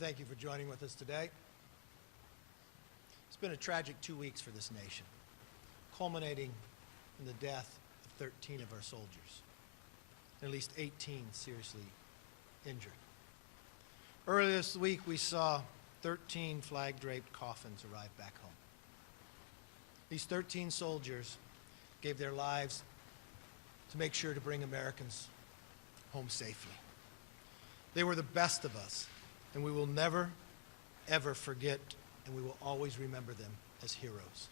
Thank you for joining with us today. It's been a tragic 2 weeks for this nation, culminating in the death of 13 of our soldiers, and at least 18 seriously injured. Earlier this week, we saw 13 flag-draped coffins arrive back home. These 13 soldiers gave their lives to make sure to bring Americans home safely. They were the best of us, and we will never, ever forget, and we will always remember them as heroes.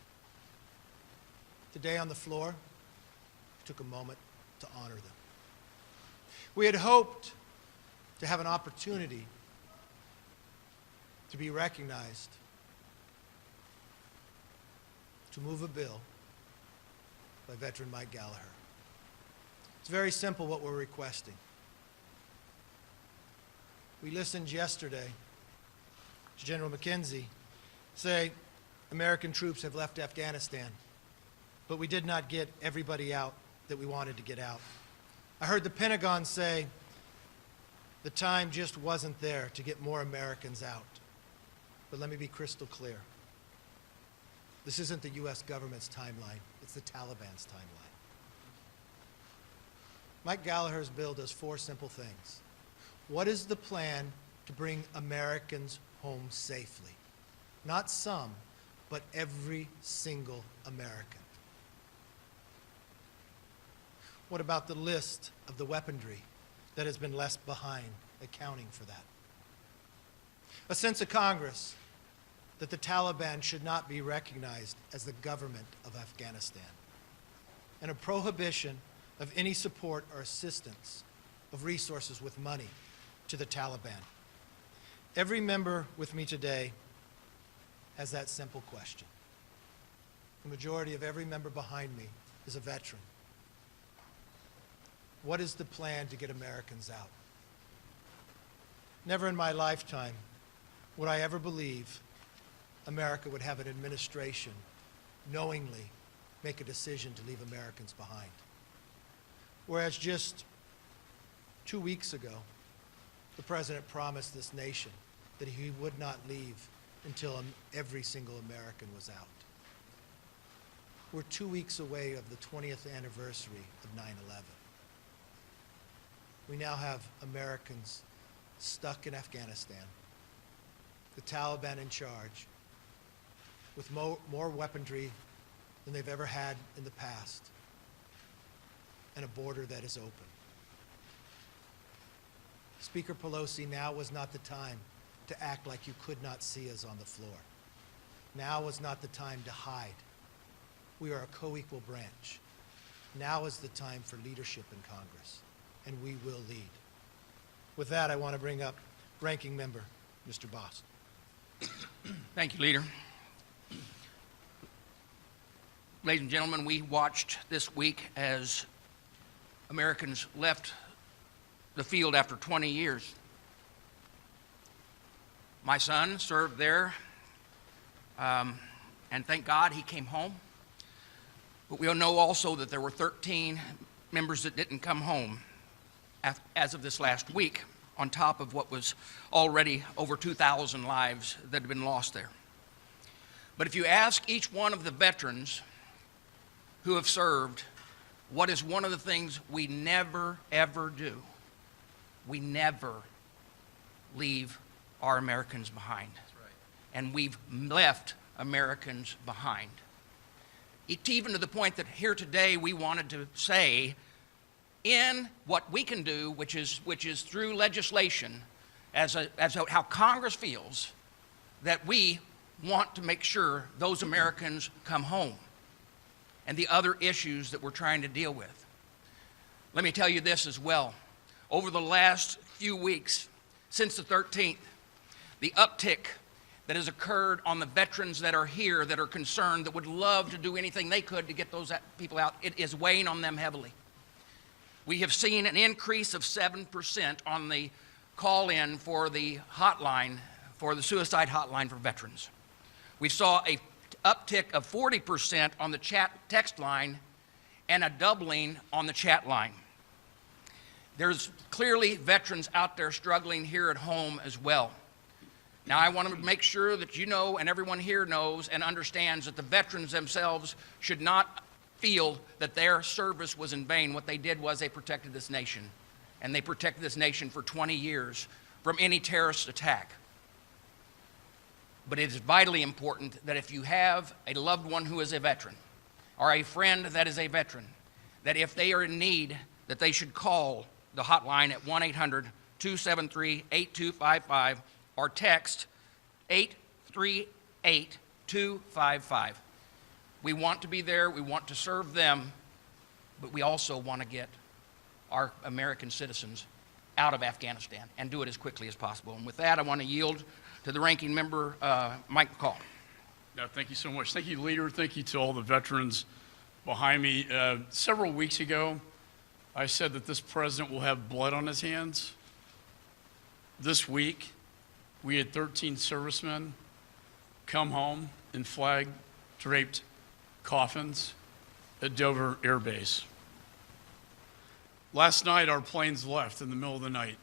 Today on the floor, we took a moment to honor them. We had hoped to have an opportunity to be recognized, to move a bill by veteran Mike Gallagher. It's very simple what we're requesting. We listened yesterday to General McKenzie say American troops have left Afghanistan, but we did not get everybody out that we wanted to get out. I heard the Pentagon say the time just wasn't there to get more Americans out. But let me be crystal clear. This isn't the U.S. government's timeline, it's the Taliban's timeline. Mike Gallagher's bill does 4 simple things. What is the plan to bring Americans home safely? Not some, but every single American. What about the list of the weaponry that has been left behind, accounting for that? A sense of Congress that the Taliban should not be recognized as the government of Afghanistan, and a prohibition of any support or assistance of resources with money to the Taliban. Every member with me today has that simple question. The majority of every member behind me is a veteran. What is the plan to get Americans out? Never in my lifetime would I ever believe America would have an administration knowingly make a decision to leave Americans behind. Whereas just 2 weeks ago, the President promised this nation that he would not leave until every single American was out. We're 2 weeks away of the 20th anniversary of 9/11. We now have Americans stuck in Afghanistan, the Taliban in charge, with more weaponry than they've ever had in the past, and a border that is open. Speaker Pelosi, now was not the time to act like you could not see us on the floor. Now was not the time to hide. We are a co-equal branch. Now is the time for leadership in Congress, and we will lead. With that, I want to bring up Ranking Member, Mr. Boss. Thank you, Leader. Ladies and gentlemen, we watched this week as Americans left the field after 20 years. My son served there, and thank God he came home. But we know also that there were 13 members that didn't come home as of this last week, on top of what was already over 2,000 lives that had been lost there. But if you ask each one of the veterans who have served, what is one of the things we never, ever do? We never leave our Americans behind. That's right. And we've left Americans behind. It's even to the point that here today we wanted to say, in what we can do, which is through legislation, as how Congress feels, that we want to make sure those Americans come home, and the other issues that we're trying to deal with. Let me tell you this as well. Over the last few weeks, since the 13th, the uptick that has occurred on the veterans that are here, that are concerned, that would love to do anything they could to get those people out, it is weighing on them heavily. We have seen an increase of 7% on the call-in for the hotline, for the suicide hotline for veterans. We saw a uptick of 40% on the chat text line and a doubling on the chat line. There's clearly veterans out there struggling here at home as well. Now, I want to make sure that you know and everyone here knows and understands that the veterans themselves should not feel that their service was in vain. What they did was they protected this nation, and they protected this nation for 20 years from any terrorist attack. But it is vitally important that if you have a loved one who is a veteran or a friend that is a veteran, that if they are in need, that they should call the hotline at 1-800-273-8255 or text 838-255. We want to be there, we want to serve them, but we also want to get our American citizens out of Afghanistan and do it as quickly as possible. And with that, I want to yield to the ranking member, Mike McCall. No, thank you so much. Thank you, Leader. Thank you to all the veterans behind me. Several weeks ago, I said that this president will have blood on his hands. This week, we had 13 servicemen come home in flag-draped coffins at Dover Air Base. Last night, our planes left in the middle of the night.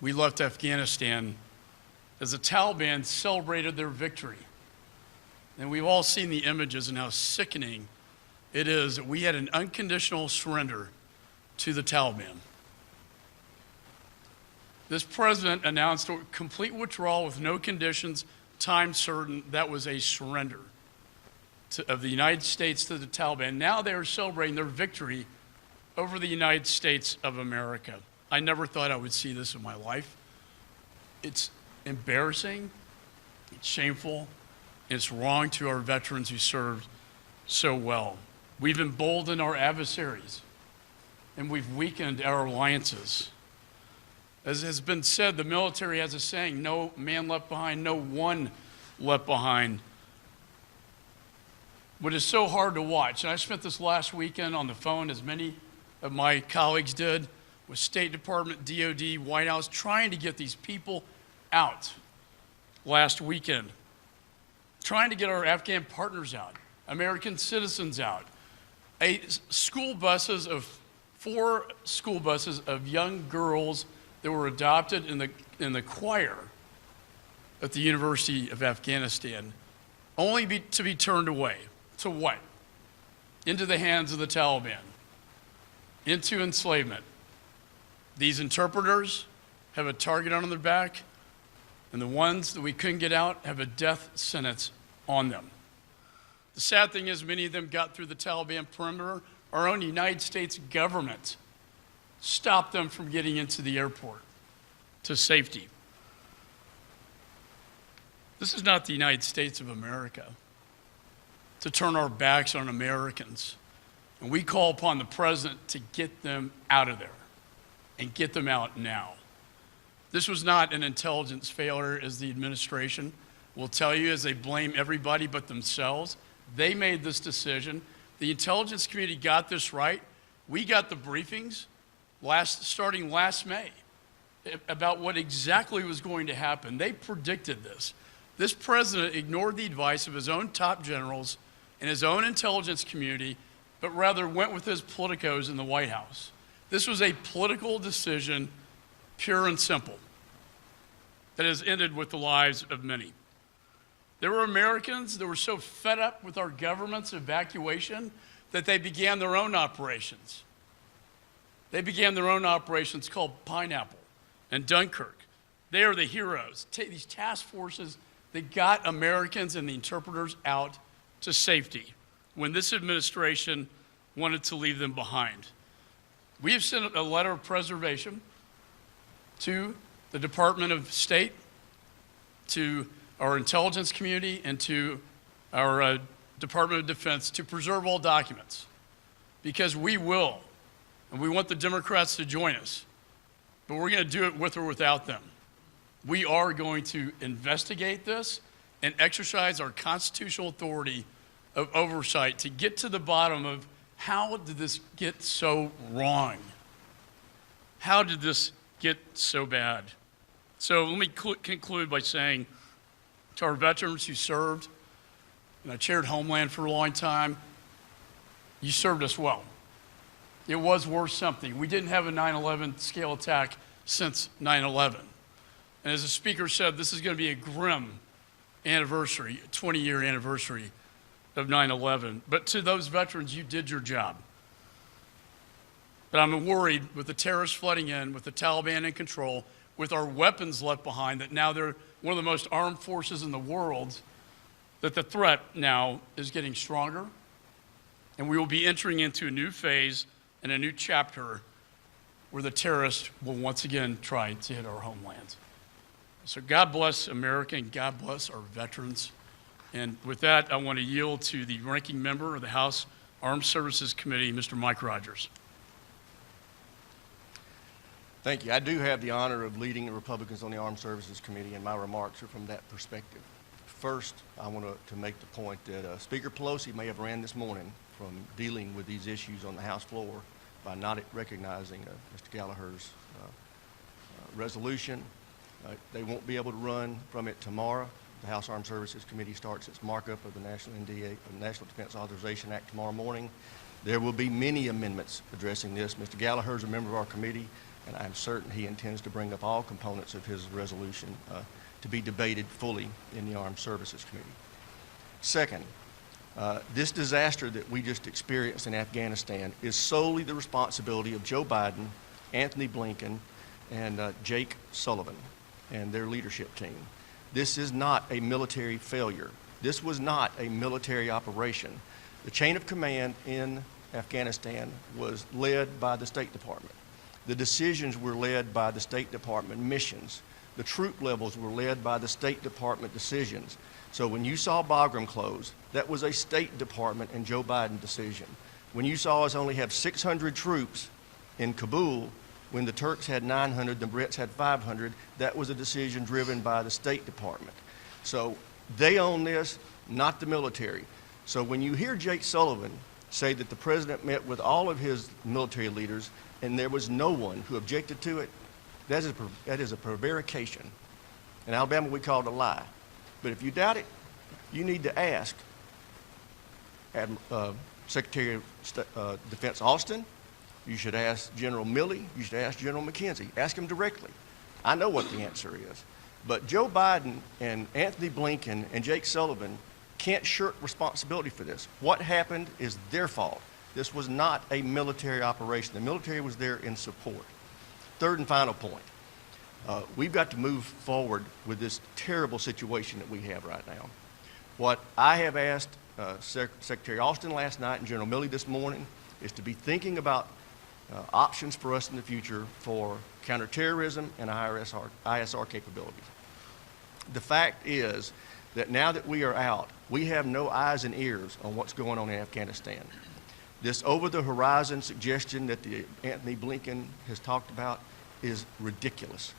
We left Afghanistan as the Taliban celebrated their victory. And we've all seen the images and how sickening it is that we had an unconditional surrender to the Taliban. This president announced a complete withdrawal with no conditions, time certain. That was a surrender of the United States to the Taliban. Now they are celebrating their victory over the United States of America. I never thought I would see this in my life. It's embarrassing, it's shameful, it's wrong to our veterans who served so well. We've emboldened our adversaries, and we've weakened our alliances. As has been said, the military has a saying, no man left behind, no one left behind. What is so hard to watch, and I spent this last weekend on the phone, as many of my colleagues did, with State Department, DOD, White House, trying to get these people out last weekend, trying to get our Afghan partners out, American citizens out. Four school buses of young girls that were adopted in the choir at the University of Afghanistan, only to be turned away. To what? Into the hands of the Taliban, into enslavement. These interpreters have a target on their back, and the ones that we couldn't get out have a death sentence on them. The sad thing is many of them got through the Taliban perimeter. Our own United States government stopped them from getting into the airport to safety. This is not the United States of America to turn our backs on Americans. And we call upon the president to get them out of there and get them out now. This was not an intelligence failure, as the administration will tell you, as they blame everybody but themselves. They made this decision. The intelligence community got this right. We got the briefings starting last May about what exactly was going to happen. They predicted this. This president ignored the advice of his own top generals and his own intelligence community, but rather went with his politicos in the White House. This was a political decision, pure and simple, that has ended with the lives of many. There were Americans that were so fed up with our government's evacuation that they began their own operations. They began their own operations called Pineapple and Dunkirk. They are the heroes. These task forces that got Americans and the interpreters out to safety when this administration wanted to leave them behind. We have sent a letter of preservation to the Department of State, to our intelligence community, and to our Department of Defense to preserve all documents, because we will, and we want the Democrats to join us, but we're going to do it with or without them. We are going to investigate this and exercise our constitutional authority of oversight to get to the bottom of how did this get so wrong? How did this get so bad? So let me conclude by saying to our veterans who served, and I chaired Homeland for a long time, you served us well. It was worth something. We didn't have a 9/11 scale attack since 9/11. And as the speaker said, this is going to be a grim anniversary, 20-year anniversary of 9/11. But to those veterans, you did your job. But I'm worried with the terrorists flooding in, with the Taliban in control, with our weapons left behind, that now they're one of the most armed forces in the world, that the threat now is getting stronger, and we will be entering into a new phase and a new chapter where the terrorists will once again try to hit our homeland. So God bless America and God bless our veterans. And with that, I want to yield to the ranking member of the House Armed Services Committee, Mr. Mike Rogers. Thank you. I do have the honor of leading the Republicans on the Armed Services Committee, and my remarks are from that perspective. First, I want to make the point that Speaker Pelosi may have ran this morning from dealing with these issues on the House floor by not recognizing Mr. Gallagher's resolution. They won't be able to run from it tomorrow. The House Armed Services Committee starts its markup of the National Defense Authorization Act tomorrow morning. There will be many amendments addressing this. Mr. Gallagher is a member of our committee, and I'm certain he intends to bring up all components of his resolution to be debated fully in the Armed Services Committee. Second, this disaster that we just experienced in Afghanistan is solely the responsibility of Joe Biden, Anthony Blinken, and Jake Sullivan and their leadership team. This is not a military failure. This was not a military operation. The chain of command in Afghanistan was led by the State Department. The decisions were led by the State Department missions. The troop levels were led by the State Department decisions. So when you saw Bagram close, that was a State Department and Joe Biden decision. When you saw us only have 600 troops in Kabul, when the Turks had 900, the Brits had 500, that was a decision driven by the State Department. So they own this, not the military. So when you hear Jake Sullivan say that the president met with all of his military leaders and there was no one who objected to it, that is a prevarication. In Alabama, we call it a lie. But if you doubt it, you need to ask Secretary of Defense Austin. You should ask General Milley. You should ask General McKenzie. Ask them directly. I know what the answer is. But Joe Biden and Anthony Blinken and Jake Sullivan can't shirk responsibility for this. What happened is their fault. This was not a military operation. The military was there in support. Third and final point. We've got to move forward with this terrible situation that we have right now. What I have asked Secretary Austin last night and General Milley this morning is to be thinking about options for us in the future for counterterrorism and ISR capabilities. The fact is that now that we are out, we have no eyes and ears on what's going on in Afghanistan. This over-the-horizon suggestion that Anthony Blinken has talked about is ridiculous.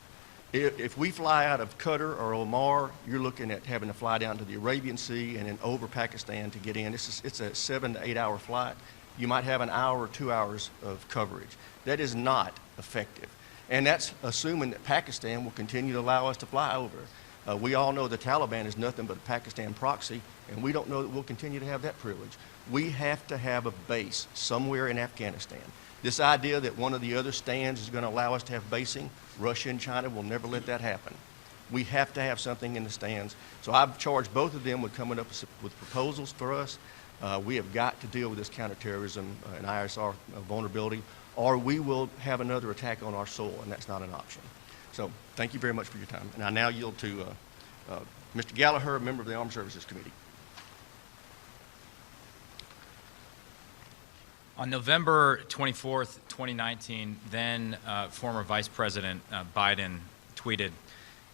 If we fly out of Qatar or Oman, you're looking at having to fly down to the Arabian Sea and then over Pakistan to get in. It's a 7 to 8 hour flight. You might have an hour or 2 hours of coverage. That is not effective. And that's assuming that Pakistan will continue to allow us to fly over. We all know the Taliban is nothing but a Pakistan proxy, and we don't know that we'll continue to have that privilege. We have to have a base somewhere in Afghanistan. This idea that one of the other stands is going to allow us to have basing, Russia and China will never let that happen. We have to have something in the stands. So I've charged both of them with coming up with proposals for us. We have got to deal with this counterterrorism and ISR vulnerability, or we will have another attack on our soil, and that's not an option. So thank you very much for your time. And I now yield to Mr. Gallagher, a member of the Armed Services Committee. On November 24th, 2019, then former Vice President Biden tweeted,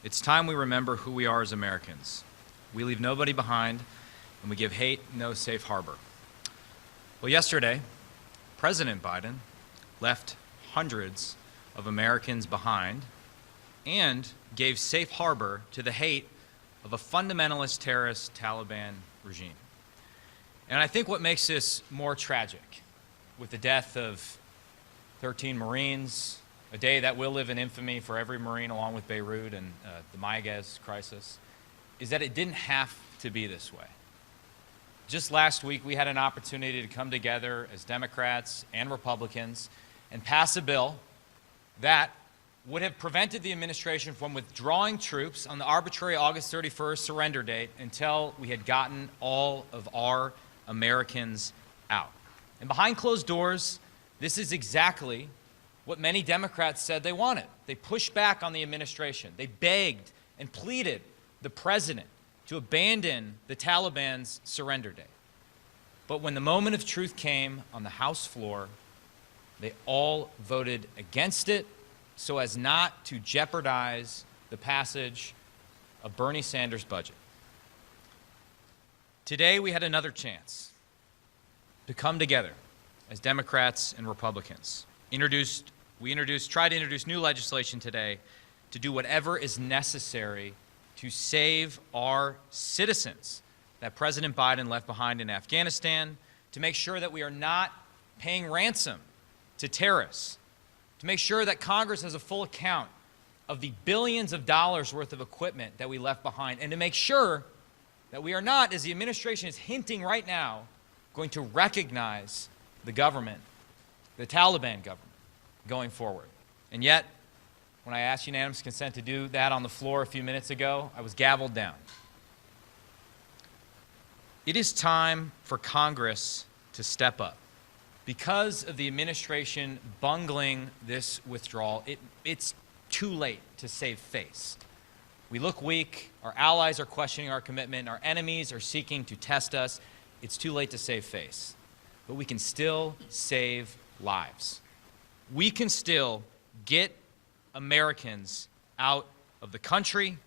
"It's time we remember who we are as Americans. We leave nobody behind, and we give hate no safe harbor." Well, yesterday, President Biden left hundreds of Americans behind and gave safe harbor to the hate of a fundamentalist terrorist Taliban regime. And I think what makes this more tragic, with the death of 13 Marines, a day that will live in infamy for every Marine along with Beirut and the Mayaguez crisis, is that it didn't have to be this way. Just last week, we had an opportunity to come together as Democrats and Republicans and pass a bill that would have prevented the administration from withdrawing troops on the arbitrary August 31st surrender date until we had gotten all of our Americans out. And behind closed doors, this is exactly what many Democrats said they wanted. They pushed back on the administration. They begged and pleaded the president to abandon the Taliban's surrender date. But when the moment of truth came on the House floor, they all voted against it so as not to jeopardize the passage of Bernie Sanders' budget. Today, we had another chance to come together as Democrats and Republicans. Tried to introduce new legislation today to do whatever is necessary to save our citizens that President Biden left behind in Afghanistan, to make sure that we are not paying ransom to terrorists, to make sure that Congress has a full account of the billions of dollars worth of equipment that we left behind, and to make sure that we are not, as the administration is hinting right now, going to recognize the government, the Taliban government, going forward. And yet, when I asked unanimous consent to do that on the floor a few minutes ago, I was gavelled down. It is time for Congress to step up. Because of the administration bungling this withdrawal, it's too late to save face. We look weak, our allies are questioning our commitment, our enemies are seeking to test us. It's too late to save face. But we can still save lives. We can still get Americans out of the country,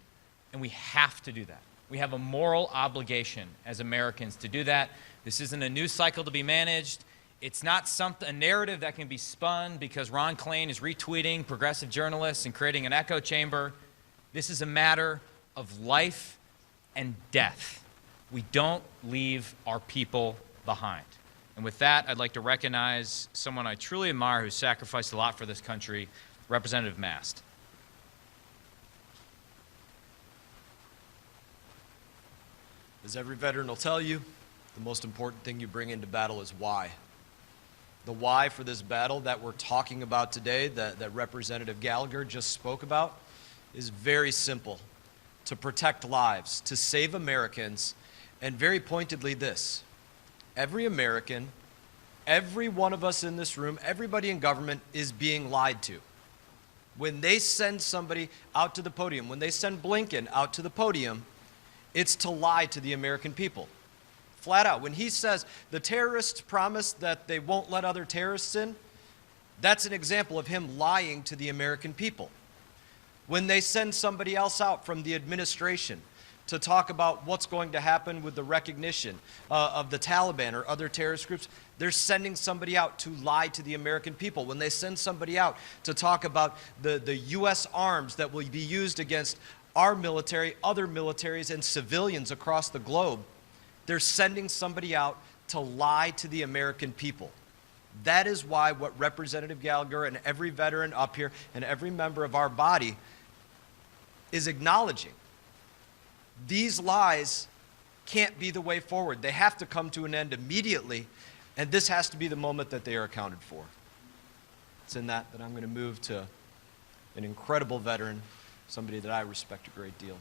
and we have to do that. We have a moral obligation as Americans to do that. This isn't a news cycle to be managed. It's not a narrative that can be spun because Ron Klain is retweeting progressive journalists and creating an echo chamber. This is a matter of life and death. We don't leave our people behind. And with that, I'd like to recognize someone I truly admire who sacrificed a lot for this country, Representative Mast. As every veteran will tell you, the most important thing you bring into battle is why. The why for this battle that we're talking about today, that Representative Gallagher just spoke about, is very simple. To protect lives, to save Americans, and very pointedly this: every American, every one of us in this room, everybody in government is being lied to. When they send somebody out to the podium, when they send Blinken out to the podium, it's to lie to the American people. Flat out. When he says the terrorists promise that they won't let other terrorists in, that's an example of him lying to the American people. When they send somebody else out from the administration to talk about what's going to happen with the recognition of the Taliban or other terrorist groups, they're sending somebody out to lie to the American people. When they send somebody out to talk about the U.S. arms that will be used against our military, other militaries, and civilians across the globe, they're sending somebody out to lie to the American people. That is why what Representative Gallagher and every veteran up here and every member of our body is acknowledging. These lies can't be the way forward. They have to come to an end immediately, and this has to be the moment that they are accounted for. It's in that I'm going to move to an incredible veteran, somebody that I respect a great deal,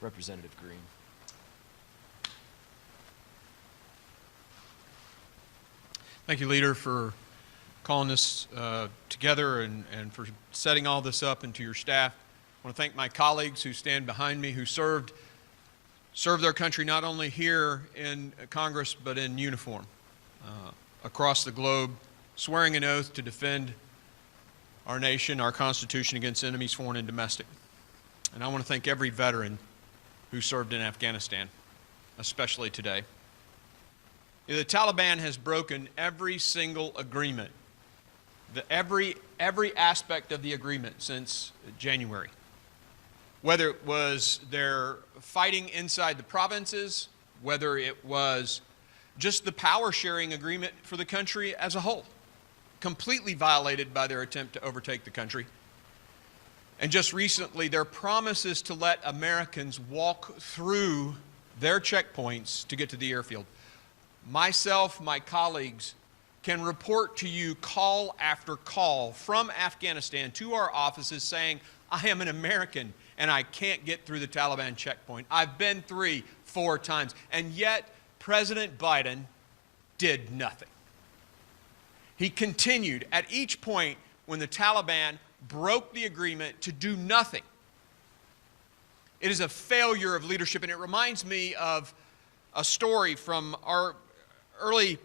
Representative Green. Thank you, Leader, for calling this together and for setting all this up, and to your staff. I want to thank my colleagues who stand behind me, who served their country not only here in Congress but in uniform across the globe, swearing an oath to defend our nation, our Constitution against enemies, foreign and domestic. And I want to thank every veteran who served in Afghanistan, especially today. The Taliban has broken every single agreement, every aspect of the agreement since January. Whether it was their fighting inside the provinces, whether it was just the power sharing agreement for the country as a whole, completely violated by their attempt to overtake the country. And just recently, their promises to let Americans walk through their checkpoints to get to the airfield. Myself, my colleagues can report to you call after call from Afghanistan to our offices saying, I am an American and I can't get through the Taliban checkpoint. I've been 3, 4 times. And yet, President Biden did nothing. He continued at each point when the Taliban broke the agreement to do nothing. It is a failure of leadership, and it reminds me of a story from our early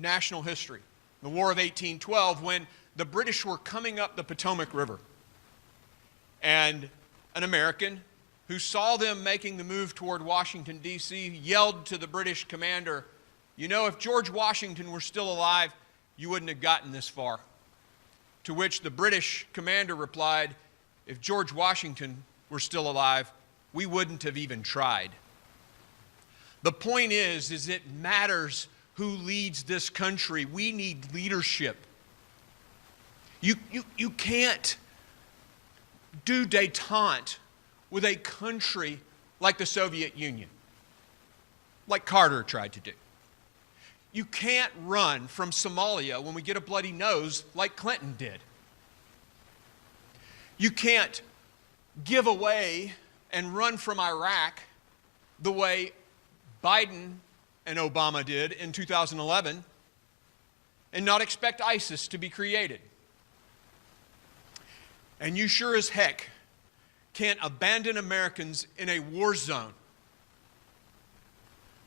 national history, the War of 1812, when the British were coming up the Potomac River. And an American who saw them making the move toward Washington, D.C., yelled to the British commander, you know, if George Washington were still alive, you wouldn't have gotten this far. To which the British commander replied, if George Washington were still alive, we wouldn't have even tried. The point is it matters who leads this country. We need leadership. You can't do détente with a country like the Soviet Union, like Carter tried to do. You can't run from Somalia when we get a bloody nose like Clinton did. You can't give away and run from Iraq the way Biden and Obama did in 2011 and not expect ISIS to be created. And you sure as heck can't abandon Americans in a war zone,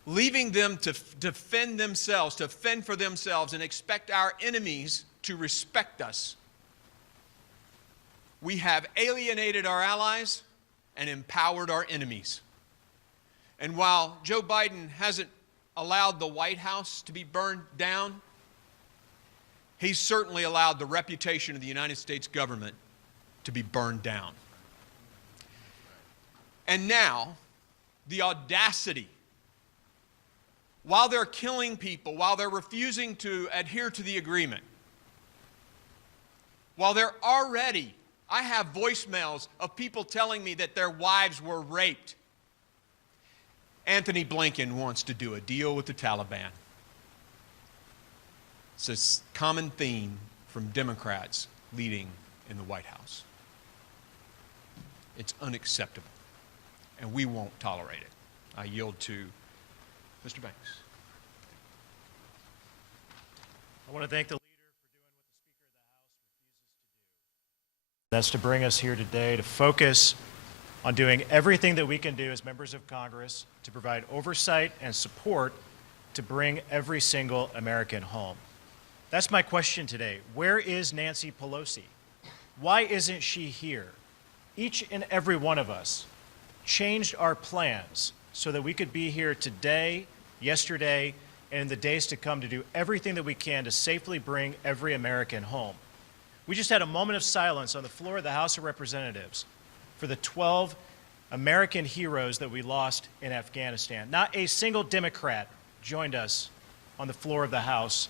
leaving them to defend themselves, to fend for themselves, and expect our enemies to respect us. We have alienated our allies and empowered our enemies. And while Joe Biden hasn't allowed the White House to be burned down, he's certainly allowed the reputation of the United States government to be burned down. And now, the audacity, while they're killing people, while they're refusing to adhere to the agreement, while they're already, I have voicemails of people telling me that their wives were raped. Anthony Blinken wants to do a deal with the Taliban. It's a common theme from Democrats leading in the White House. It's unacceptable, and we won't tolerate it. I yield to Mr. Banks. I want to thank the leader for doing what the Speaker of the House refuses to do. That's to bring us here today to focus on doing everything that we can do as members of Congress to provide oversight and support to bring every single American home. That's my question today. Where is Nancy Pelosi? Why isn't she here? Each and every one of us changed our plans so that we could be here today, yesterday, and in the days to come to do everything that we can to safely bring every American home. We just had a moment of silence on the floor of the House of Representatives for the 12 American heroes that we lost in Afghanistan. Not a single Democrat joined us on the floor of the House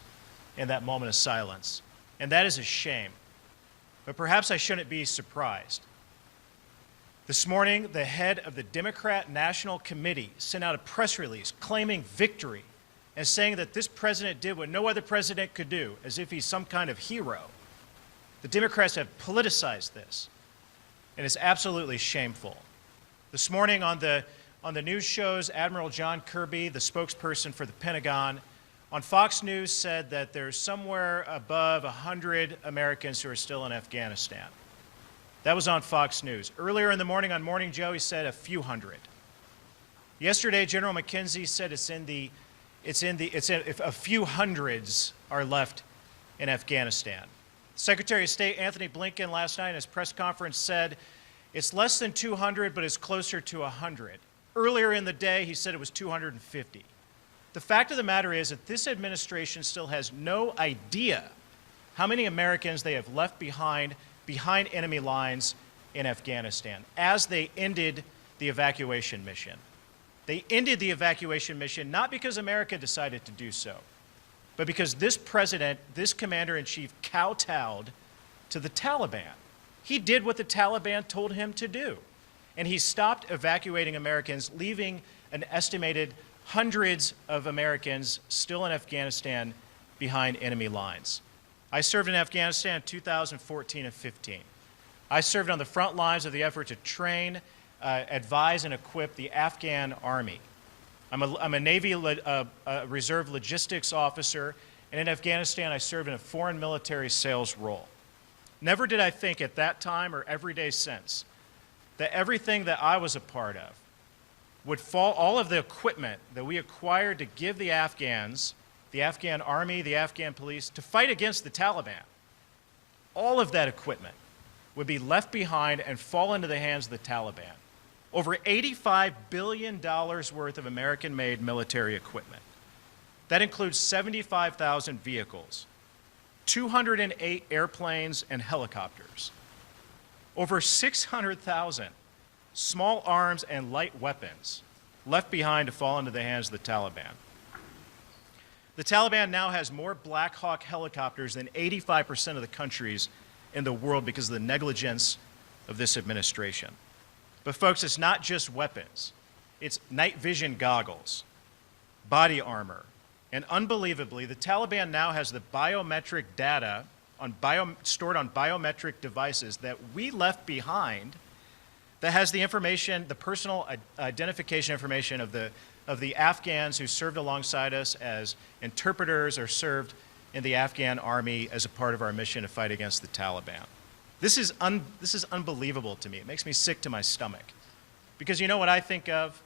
in that moment of silence. And that is a shame. But perhaps I shouldn't be surprised. This morning, the head of the Democrat National Committee sent out a press release claiming victory and saying that this president did what no other president could do, as if he's some kind of hero. The Democrats have politicized this, and it's absolutely shameful. This morning on the news shows, Admiral John Kirby, the spokesperson for the Pentagon, on Fox News said that there's somewhere above 100 Americans who are still in Afghanistan. That was on Fox News. Earlier in the morning on Morning Joe, he said a few hundred. Yesterday, General McKenzie said a few hundreds are left in Afghanistan. Secretary of State Anthony Blinken last night in his press conference said it's less than 200, but it's closer to 100. Earlier in the day, he said it was 250. The fact of the matter is that this administration still has no idea how many Americans they have left behind enemy lines in Afghanistan as they ended the evacuation mission. They ended the evacuation mission not because America decided to do so, but because this president, this commander-in-chief, kowtowed to the Taliban. He did what the Taliban told him to do, and he stopped evacuating Americans, leaving an estimated hundreds of Americans still in Afghanistan behind enemy lines. I served in Afghanistan in 2014 and 15. I served on the front lines of the effort to train, advise, and equip the Afghan Army. I'm a Navy Reserve logistics officer, and in Afghanistan I served in a foreign military sales role. Never did I think at that time or every day since that everything that I was a part of would fall, all of the equipment that we acquired to give the Afghans, the Afghan Army, the Afghan police, to fight against the Taliban, all of that equipment would be left behind and fall into the hands of the Taliban. Over $85 billion worth of American-made military equipment. That includes 75,000 vehicles, 208 airplanes and helicopters, over 600,000 small arms and light weapons left behind to fall into the hands of the Taliban. The Taliban now has more Black Hawk helicopters than 85% of the countries in the world because of the negligence of this administration. But folks, it's not just weapons. It's night vision goggles, body armor, and unbelievably, the Taliban now has the biometric data stored on biometric devices that we left behind that has the information, the personal identification information of the Afghans who served alongside us as interpreters or served in the Afghan army as a part of our mission to fight against the Taliban. This is unbelievable to me. It makes me sick to my stomach. Because you know what I think of?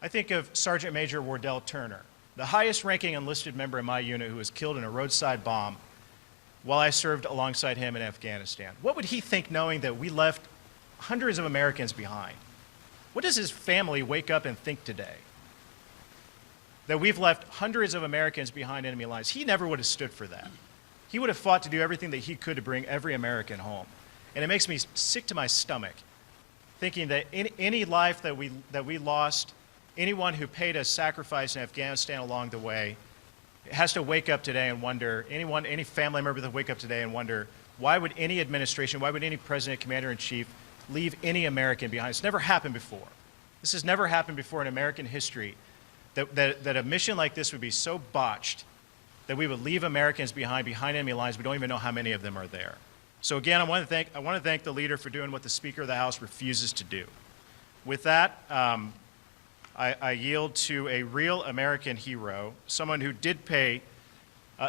I think of Sergeant Major Wardell Turner, the highest ranking enlisted member in my unit who was killed in a roadside bomb while I served alongside him in Afghanistan. What would he think knowing that we left hundreds of Americans behind? What does his family wake up and think today? That we've left hundreds of Americans behind enemy lines. He never would have stood for that. He would have fought to do everything that he could to bring every American home. And it makes me sick to my stomach thinking that any life that we lost, anyone who paid a sacrifice in Afghanistan along the way has to wake up today and wonder, any family member that wake up today and wonder, why would any administration, why would any president, commander-in-chief leave any American behind? It's never happened before. This has never happened before in American history that a mission like this would be so botched that we would leave Americans behind enemy lines. We don't even know how many of them are there. So again, I want to thank the leader for doing what the Speaker of the House refuses to do. With that, I yield to a real American hero, someone who did pay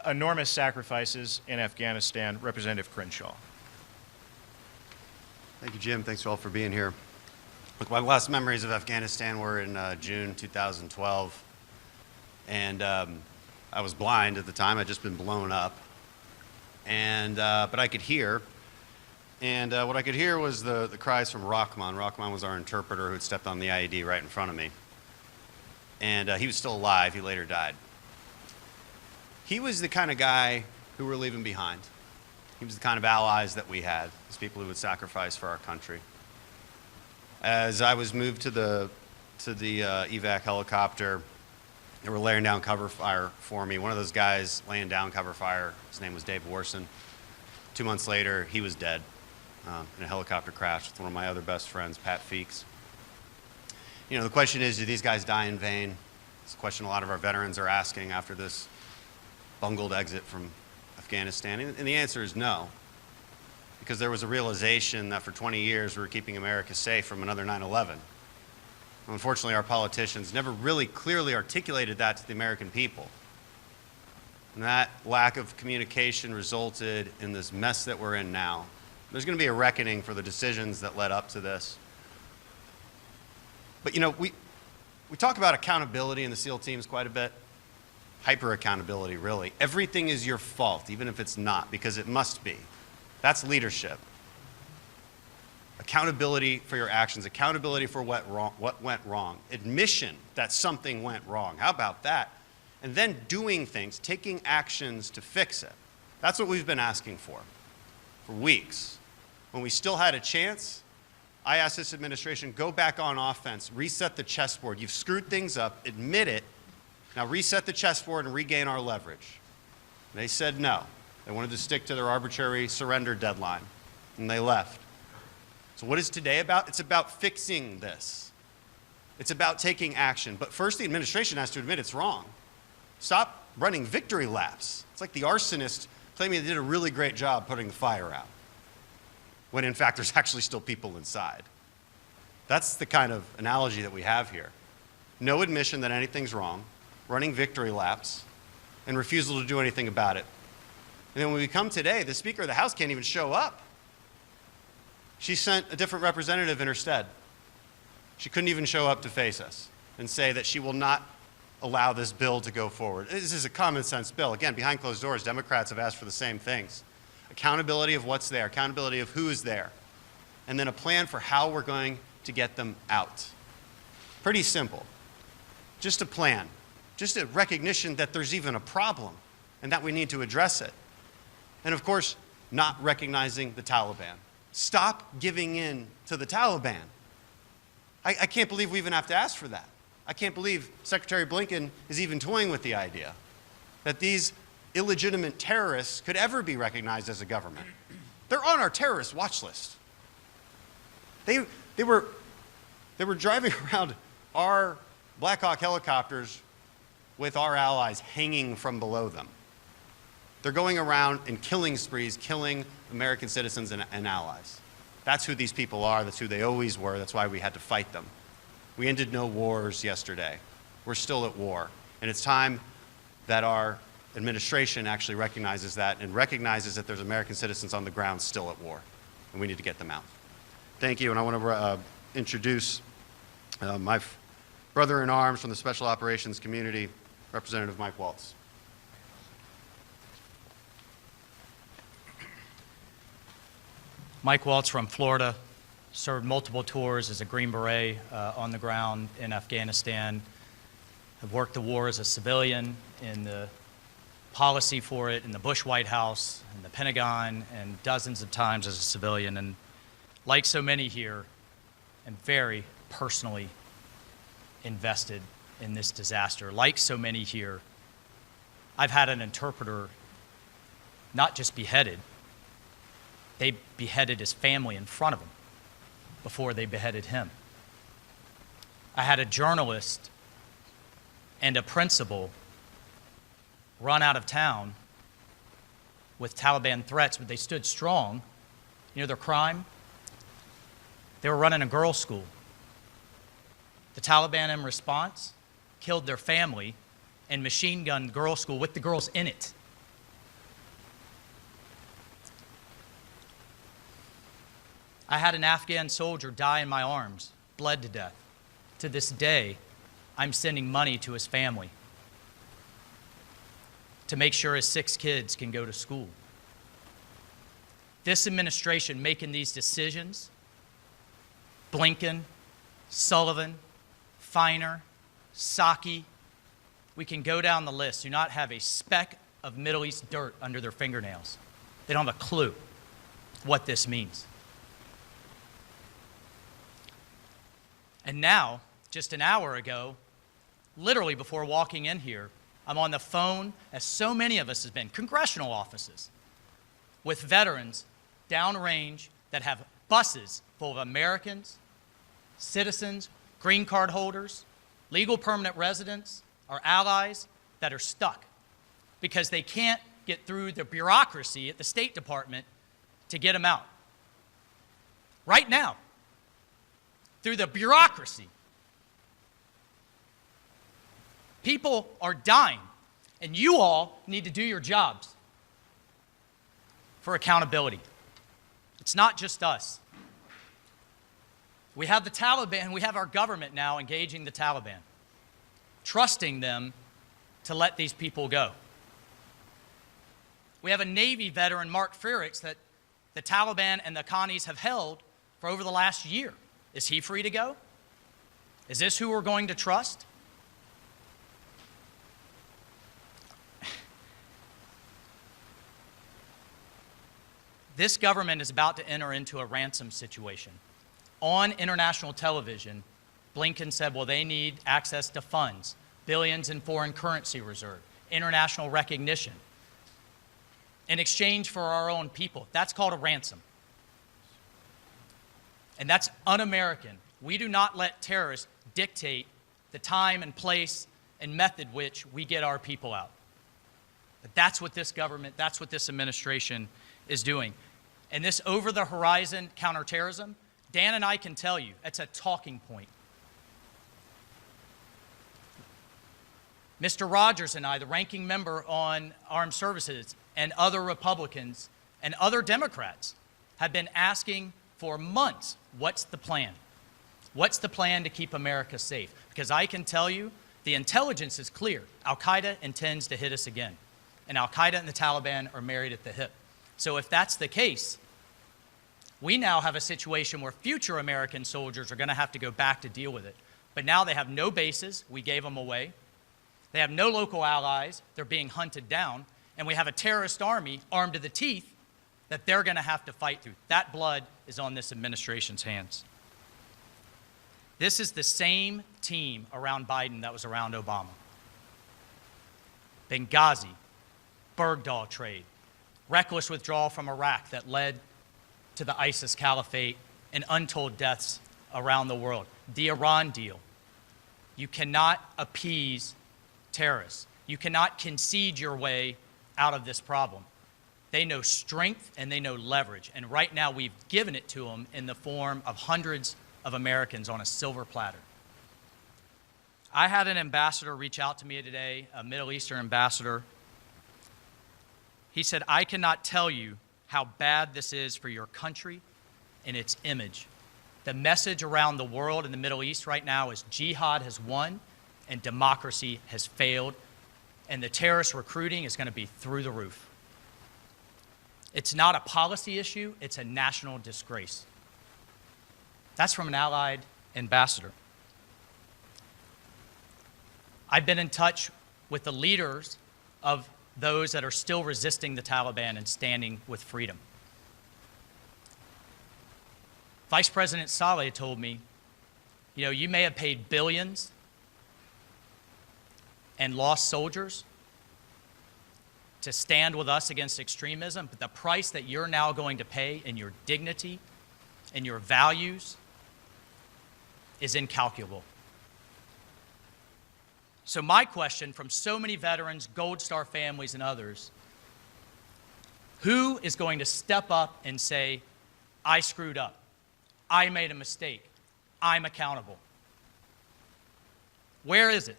enormous sacrifices in Afghanistan, Representative Crenshaw. Thank you, Jim. Thanks all for being here. Look, my last memories of Afghanistan were in June 2012, and I was blind at the time. I'd just been blown up, and but I could hear, and what I could hear was the cries from Rahman. Rahman was our interpreter who had stepped on the IED right in front of me, and he was still alive. He later died. He was the kind of guy who we're leaving behind. He was the kind of allies that we had, as people who would sacrifice for our country. As I was moved to the evac helicopter, they were laying down cover fire for me. One of those guys laying down cover fire, his name was Dave Warson. 2 months later, he was dead in a helicopter crash with one of my other best friends, Pat Feeks. You know, the question is, do these guys die in vain? It's a question a lot of our veterans are asking after this bungled exit from Afghanistan, and the answer is no. Because there was a realization that for 20 years we were keeping America safe from another 9/11. Unfortunately, our politicians never really clearly articulated that to the American people. And that lack of communication resulted in this mess that we're in now. There's going to be a reckoning for the decisions that led up to this. But you know, we talk about accountability in the SEAL teams quite a bit. Hyper accountability, really. Everything is your fault, even if it's not, because it must be. That's leadership. Accountability for your actions, accountability for what went wrong, admission that something went wrong. How about that? And then doing things, taking actions to fix it. That's what we've been asking for weeks. When we still had a chance, I asked this administration, go back on offense, reset the chessboard. You've screwed things up, admit it. Now reset the chessboard and regain our leverage. They said no. They wanted to stick to their arbitrary surrender deadline, and they left. So what is today about? It's about fixing this. It's about taking action. But first, the administration has to admit it's wrong. Stop running victory laps. It's like the arsonist claiming they did a really great job putting the fire out, when in fact there's actually still people inside. That's the kind of analogy that we have here. No admission that anything's wrong, running victory laps, and refusal to do anything about it. And then when we come today, the Speaker of the House can't even show up. She sent a different representative in her stead. She couldn't even show up to face us and say that she will not allow this bill to go forward. This is a common sense bill. Again, behind closed doors, Democrats have asked for the same things. Accountability of what's there, accountability of who is there, and then a plan for how we're going to get them out. Pretty simple. Just a plan. Just a recognition that there's even a problem and that we need to address it. And of course, not recognizing the Taliban. Stop giving in to the Taliban. I can't believe we even have to ask for that. I can't believe Secretary Blinken is even toying with the idea that these illegitimate terrorists could ever be recognized as a government. They're on our terrorist watch list. They were driving around our Black Hawk helicopters with our allies hanging from below them. They're going around in killing sprees, killing American citizens and allies. That's who these people are. That's who they always were. That's why we had to fight them. We ended no wars yesterday. We're still at war. And it's time that our administration actually recognizes that and recognizes that there's American citizens on the ground still at war. And we need to get them out. Thank you. And I want to introduce my brother-in-arms from the Special Operations community, Representative Mike Waltz. Mike Waltz from Florida, served multiple tours as a Green Beret on the ground in Afghanistan. I've worked the war as a civilian in the policy for it in the Bush White House, in the Pentagon, and dozens of times as a civilian. And like so many here, I'm very personally invested in this disaster. Like so many here, I've had an interpreter not just beheaded, they beheaded his family in front of him before they beheaded him. I had a journalist and a principal run out of town with Taliban threats, but they stood strong. You know their crime? They were running a girls' school. The Taliban, in response, killed their family and machine gunned the girls' school with the girls in it. I had an Afghan soldier die in my arms, bled to death. To this day, I'm sending money to his family to make sure his 6 kids can go to school. This administration making these decisions, Blinken, Sullivan, Feiner, Psaki, we can go down the list, do not have a speck of Middle East dirt under their fingernails. They don't have a clue what this means. And now, just an hour ago, literally before walking in here, I'm on the phone, as so many of us have been, congressional offices, with veterans downrange that have buses full of Americans, citizens, green card holders, legal permanent residents, our allies that are stuck because they can't get through the bureaucracy at the State Department to get them out. Right now, through the bureaucracy. People are dying, and you all need to do your jobs for accountability. It's not just us. We have the Taliban, we have our government now engaging the Taliban, trusting them to let these people go. We have a Navy veteran, Mark Frericks, that the Taliban and the Connies have held for over the last year. Is he free to go? Is this who we're going to trust? This government is about to enter into a ransom situation. On international television, Blinken said, well, they need access to funds, billions in foreign currency reserve, international recognition, in exchange for our own people. That's called a ransom. And that's un-American. We do not let terrorists dictate the time and place and method which we get our people out. But that's what this government, that's what this administration is doing. And this over-the-horizon counterterrorism, Dan and I can tell you, it's a talking point. Mr. Rogers and I, the ranking member on Armed Services, and other Republicans and other Democrats have been asking for months, what's the plan? What's the plan to keep America safe? Because I can tell you, the intelligence is clear. Al-Qaeda intends to hit us again. And Al-Qaeda and the Taliban are married at the hip. So if that's the case, we now have a situation where future American soldiers are going to have to go back to deal with it. But now they have no bases. We gave them away. They have no local allies. They're being hunted down. And we have a terrorist army armed to the teeth that they're going to have to fight through. That blood is on this administration's hands. This is the same team around Biden that was around Obama. Benghazi, Bergdahl trade, reckless withdrawal from Iraq that led to the ISIS caliphate and untold deaths around the world. The Iran deal. You cannot appease terrorists. You cannot concede your way out of this problem. They know strength and they know leverage. And right now we've given it to them in the form of hundreds of Americans on a silver platter. I had an ambassador reach out to me today, a Middle Eastern ambassador. He said, I cannot tell you how bad this is for your country and its image. The message around the world in the Middle East right now is jihad has won and democracy has failed, and the terrorist recruiting is going to be through the roof. It's not a policy issue, it's a national disgrace. That's from an allied ambassador. I've been in touch with the leaders of those that are still resisting the Taliban and standing with freedom. Vice President Saleh told me, you know, you may have paid billions and lost soldiers to stand with us against extremism, but the price that you're now going to pay in your dignity and your values is incalculable. So my question from so many veterans, Gold Star families, and others, who is going to step up and say, I screwed up, I made a mistake, I'm accountable? Where is it?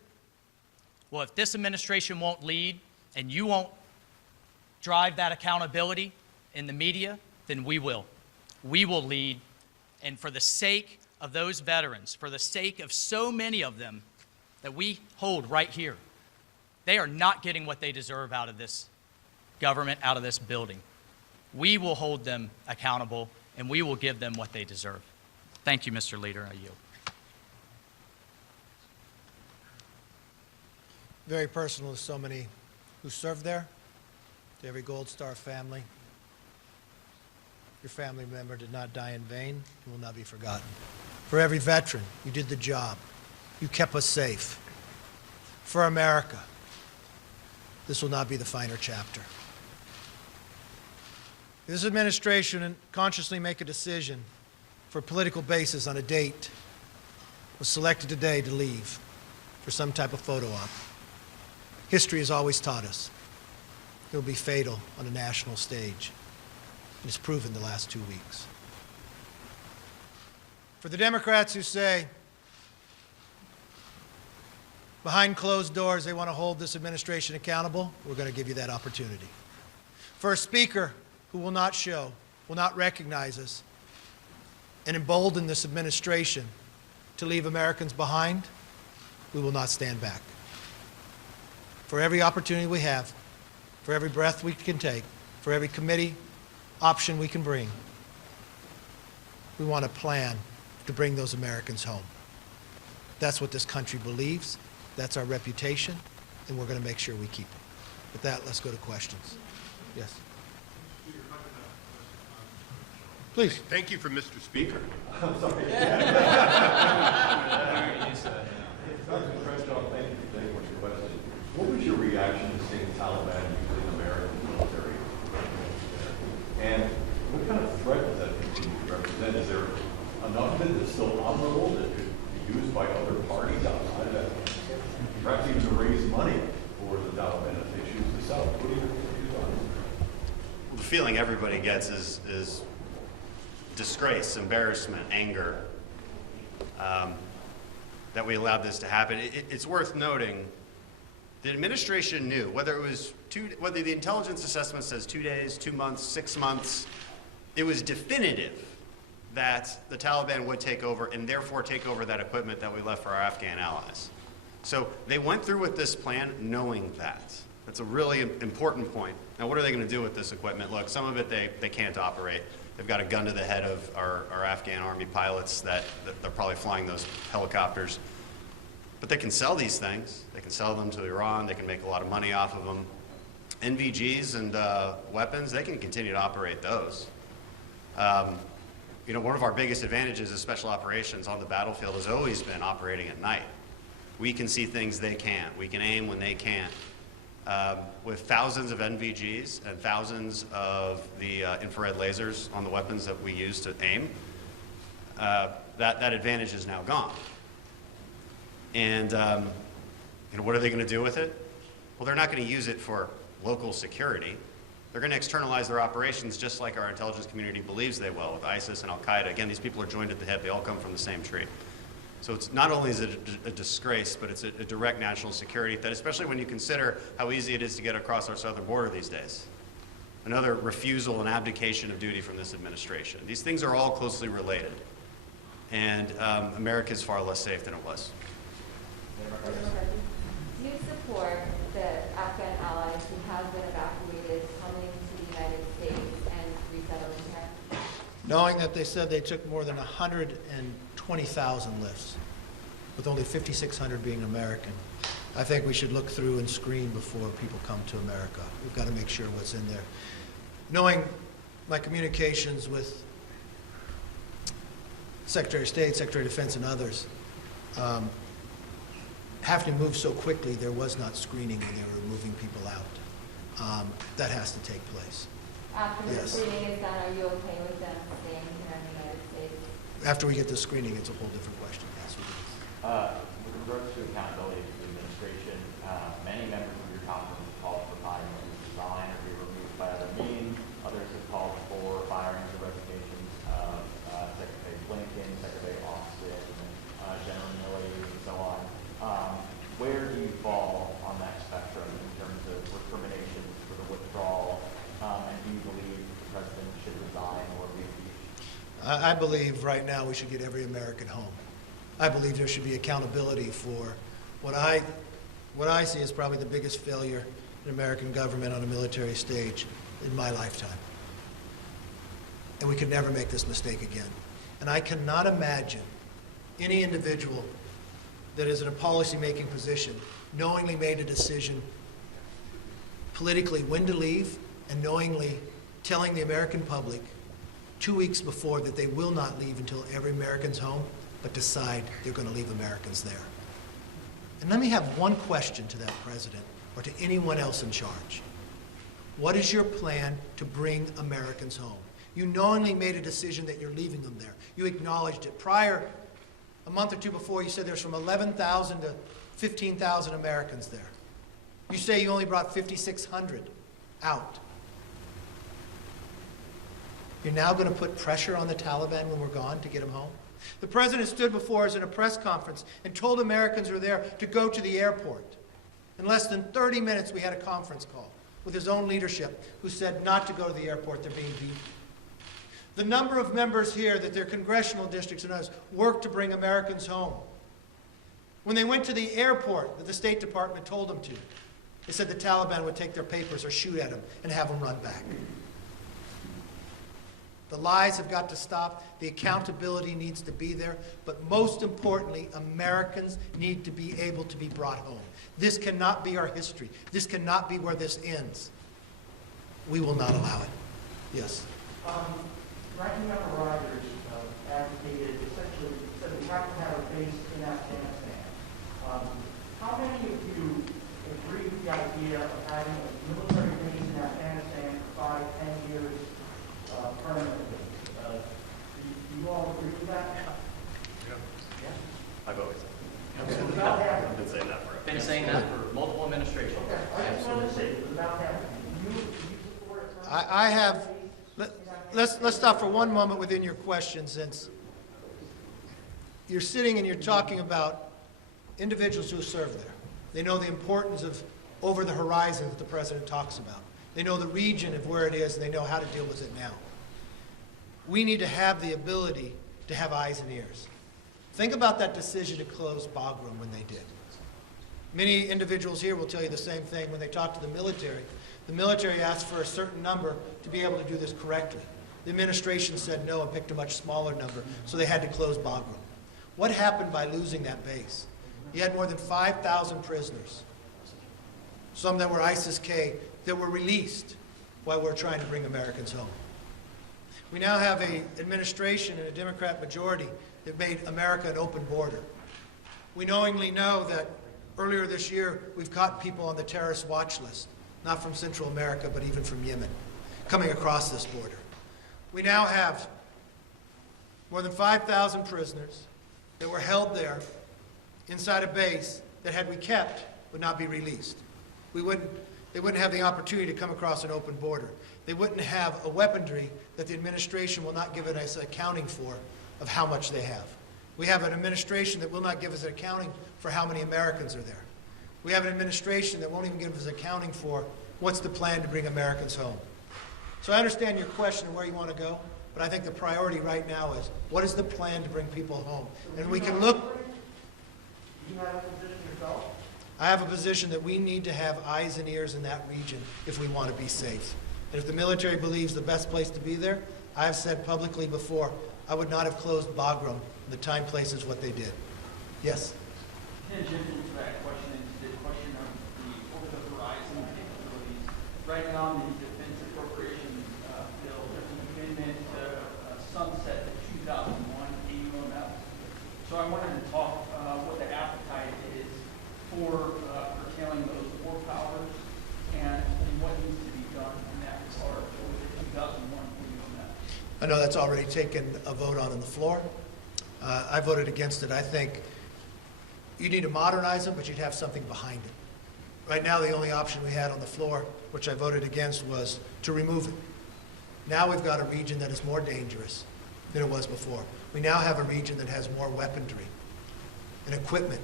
Well, if this administration won't lead and you won't drive that accountability in the media, then we will. We will lead, and for the sake of those veterans, for the sake of so many of them that we hold right here, they are not getting what they deserve out of this government, out of this building. We will hold them accountable, and we will give them what they deserve. Thank you, Mr. Leader. I yield. Very personal to so many who served there, to every Gold Star family. Your family member did not die in vain and will not be forgotten. For every veteran, you did the job. You kept us safe. For America, this will not be the final chapter. This administration consciously make a decision for a political basis on a date was selected today to leave for some type of photo op. History has always taught us it will be fatal on a national stage. It's proven the last 2 weeks. For the Democrats who say behind closed doors they want to hold this administration accountable, we're going to give you that opportunity. For a speaker who will not show, will not recognize us, and embolden this administration to leave Americans behind, we will not stand back. For every opportunity we have, for every breath we can take, for every committee option we can bring, we want a plan to bring those Americans home. That's what this country believes. That's our reputation, and we're going to make sure we keep it. With that, let's go to questions. Yes. Please. Thank you for Mr. Speaker. I'm sorry. What was your reaction to seeing Taliban using American military? And what kind of threat does that continue to represent? Is there enough of it that's still honorable that could be used by other parties outside of that? perhaps even to raise money for the Taliban if they choose to sell it. What do you thought? The feeling everybody gets is disgrace, embarrassment, anger that we allowed this to happen. It's worth noting the administration knew, whether the intelligence assessment says 2 days, 2 months, 6 months, it was definitive that the Taliban would take over and therefore take over that equipment that we left for our Afghan allies. So they went through with this plan knowing that. That's a really important point. Now, what are they going to do with this equipment? Look, some of it they can't operate. They've got a gun to the head of our Afghan army pilots that they're probably flying those helicopters. But they can sell these things. They can sell them to Iran. They can make a lot of money off of them. NVGs and weapons, they can continue to operate those. You know, one of our biggest advantages of special operations on the battlefield has always been operating at night. We can see things they can't. We can aim when they can't. With thousands of NVGs and thousands of the infrared lasers on the weapons that we use to aim, that advantage is now gone. And you know, what are they going to do with it? Well, they're not going to use it for local security. They're going to externalize their operations just like our intelligence community believes they will with ISIS and Al-Qaeda. Again, these people are joined at the hip. They all come from the same tree. So it's not only is it a disgrace, but it's a direct national security threat, especially when you consider how easy it is to get across our southern border these days. Another refusal and abdication of duty from this administration. These things are all closely related. And America is far less safe than it was. Do you support the Afghan allies who have been evacuated coming to the United States and resettling here? Knowing that they said they took more than 120,000 lifts, with only 5,600 being American, I think we should look through and screen before people come to America. We've got to make sure what's in there. Knowing my communications with Secretary of State, Secretary of Defense, and others, having to move so quickly, there was not screening when they were moving people out. That has to take place. After the Yes. screening is done, are you okay with them staying here in the United States? After we get the screening, it's a whole different question. Yes, we do. With regards to accountability to the administration, many members of your conference have called for Biden to resign or be removed by other means. Others have called for firings or resignations of Secretary Blinken, Secretary Austin, General Milley, and so on. Where do you fall on that spectrum in terms of recriminations for the withdrawal? And do you believe the president should resign or be impeached? I believe right now we should get every American home. I believe there should be accountability for what I see as probably the biggest failure in American government on a military stage in my lifetime. And we could never make this mistake again. And I cannot imagine any individual that is in a policy-making position knowingly made a decision politically when to leave and knowingly telling the American public 2 weeks before that they will not leave until every American's home, but decide they're going to leave Americans there. And let me have one question to that president or to anyone else in charge. What is your plan to bring Americans home? You knowingly made a decision that you're leaving them there. You acknowledged it. Prior, a month or two before, you said there's from 11,000 to 15,000 Americans there. You say you only brought 5,600 out. You're now going to put pressure on the Taliban when we're gone to get them home? The president stood before us in a press conference and told Americans who were there to go to the airport. In less than 30 minutes, we had a conference call with his own leadership who said not to go to the airport, they're being beaten. The number of members here that their congressional districts and others worked to bring Americans home. When they went to the airport that the State Department told them to, they said the Taliban would take their papers or shoot at them and have them run back. The lies have got to stop. The accountability needs to be there. But most importantly, Americans need to be able to be brought home. This cannot be our history. This cannot be where this ends. We will not allow it. Yes. Ranking Member Rogers advocated, essentially said we have to have a base in Afghanistan. How many of you agree with the idea of having a military base in Afghanistan for 5, 10 years permanently? Do you all agree with that? I've always I've been saying that forever. Been saying that for multiple administrations. Okay, I just wanted to say, without that, do you support it? I have, let's stop for one moment within your question, since you're sitting and you're talking about individuals who serve there. They know the importance of over the horizon that the president talks about. They know the region of where it is, and they know how to deal with it now. We need to have the ability to have eyes and ears. Think about that decision to close Bagram when they did. Many individuals here will tell you the same thing when they talk to the military. The military asked for a certain number to be able to do this correctly. The administration said no and picked a much smaller number, so they had to close Bagram. What happened by losing that base? You had more than 5,000 prisoners, some that were ISIS-K, that were released while we're trying to bring Americans home. We now have an administration and a Democrat majority that made America an open border. We knowingly know that earlier this year we've caught people on the terrorist watch list, not from Central America, but even from Yemen, coming across this border. We now have more than 5,000 prisoners that were held there inside a base that, had we kept, would not be released. They wouldn't have the opportunity to come across an open border. They wouldn't have a weaponry that the administration will not give us accounting for of how much they have. We have an administration that will not give us an accounting for how many Americans are there. We have an administration that won't even give us accounting for what's the plan to bring Americans home. So I understand your question and where you want to go, but I think the priority right now is, what is the plan to bring people home? And we can look. Do you have a position yourself? I have a position that we need to have eyes and ears in that region if we want to be safe. And if the military believes the best place to be there, I have said publicly before, I would not have closed Bagram. The time, place is what they did. Yes? Tangential to that question is the question of the over-the-horizon capabilities. Right now, in the Defense Appropriations Bill, there's an amendment to sunset the 2001 AUMF. So I wanted to talk what the appetite is for curtailing those war powers and what needs to be done in that regard with the 2001 AUMF. I know that's already taken a vote on the floor. I voted against it. I think you need to modernize them, but you'd have something behind it. Right now, the only option we had on the floor, which I voted against, was to remove it. Now we've got a region that is more dangerous than it was before. We now have a region that has more weaponry and equipment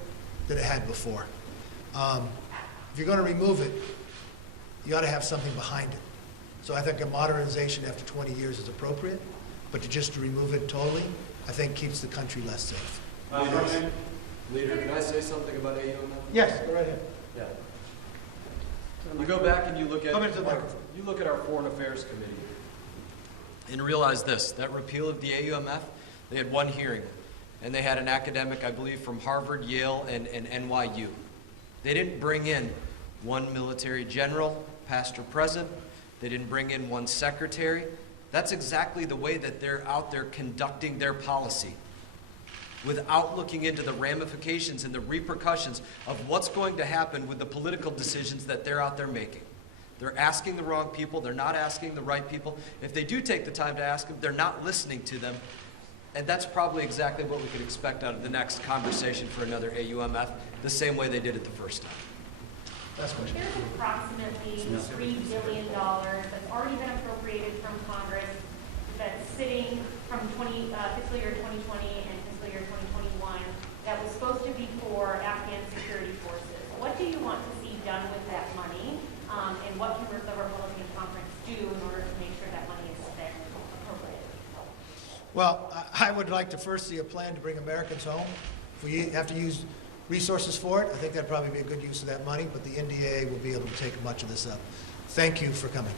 than it had before. If you're going to remove it, you ought to have something behind it. So I think a modernization after 20 years is appropriate, but to remove it totally, I think keeps the country less safe. Leader, can I say something about AUMF? Yes, go right ahead. Yeah. You go back and you look at Come into the microphone. You look at our Foreign Affairs Committee and realize this, that repeal of the AUMF, they had one hearing, and they had an academic, I believe, from Harvard, Yale, and NYU. They didn't bring in one military general, past or present. They didn't bring in one secretary. That's exactly the way that they're out there conducting their policy, without looking into the ramifications and the repercussions of what's going to happen with the political decisions that they're out there making. They're asking the wrong people. They're not asking the right people. If they do take the time to ask them, they're not listening to them. And that's probably exactly what we could expect out of the next conversation for another AUMF, the same way they did it the first time. That's what There's approximately $3 billion that's already been appropriated from Congress that's sitting from fiscal year 2020 and fiscal year 2021 that was supposed to be for Afghan security forces. What do you want to see done with that money, and what can the Republican conference do in order to make sure that money is spent appropriately? Well, I would like to first see a plan to bring Americans home. If we have to use resources for it, I think that'd probably be a good use of that money, but the NDA will be able to take much of this up. Thank you for coming.